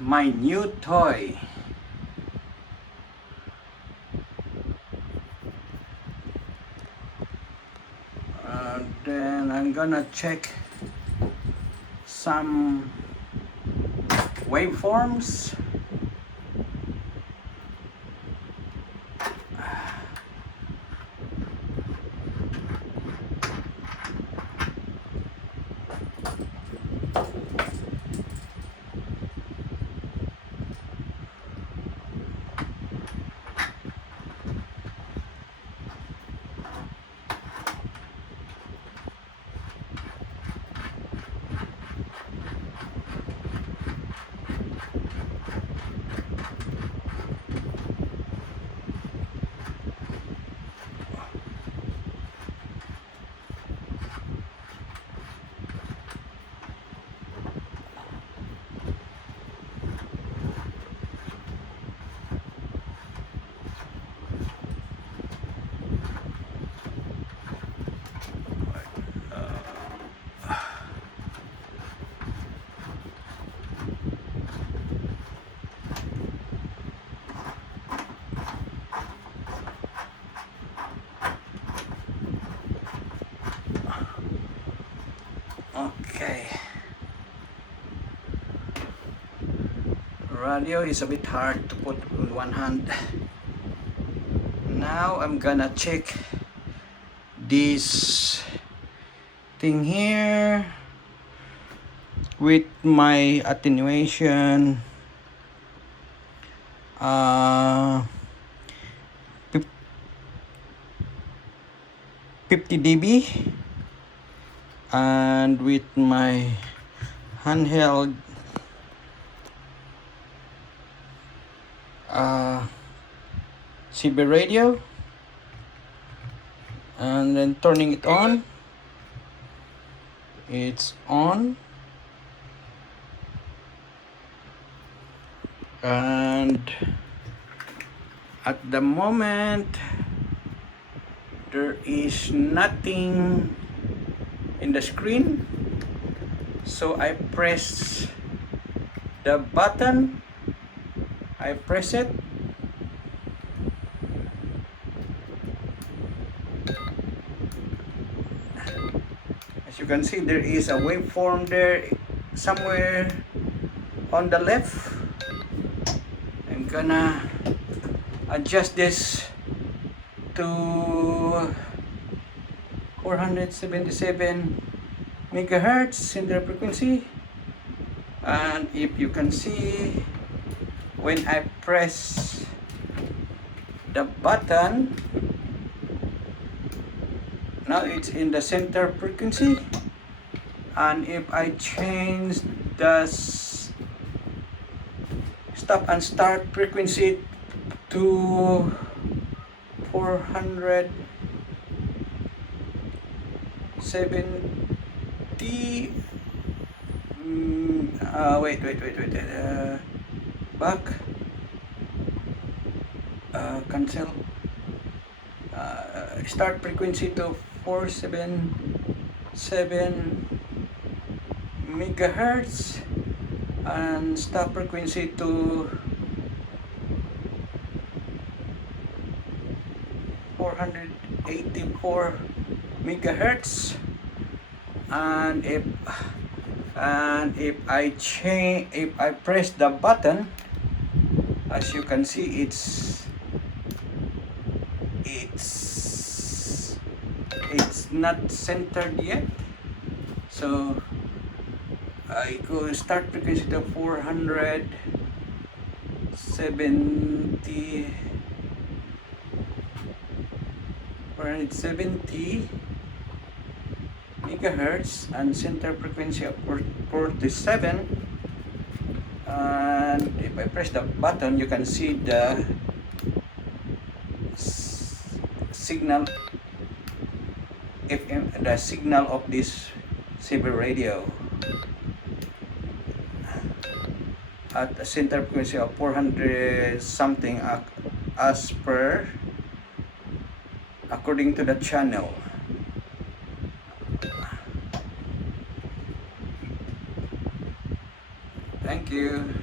my new toy. Then I'm gonna check some waveforms. Okay. Radio is a bit hard to put in one hand. Now I'm gonna check this thing here with my attenuation 50 dB, and with my handheld CB radio, and then turning it on. It's on, and at the moment there is nothing in the screen, so I press the button. I press it, as you can see there is a waveform there somewhere on the left. I'm gonna adjust this to 477 megahertz center frequency, and if you can see, when I press the button, now it's in the center frequency, and if I change the stop and start frequency to 470, back, cancel, start frequency to 477 megahertz, and stop frequency to 484 megahertz, and if I press the button, as you can see, it's not centered yet. So I go start frequency to 470 megahertz, and center frequency of 47, and if I press the button, you can see the signal, the signal of this CB radio at a center frequency of 400 something, as per according to the channel. Thank you.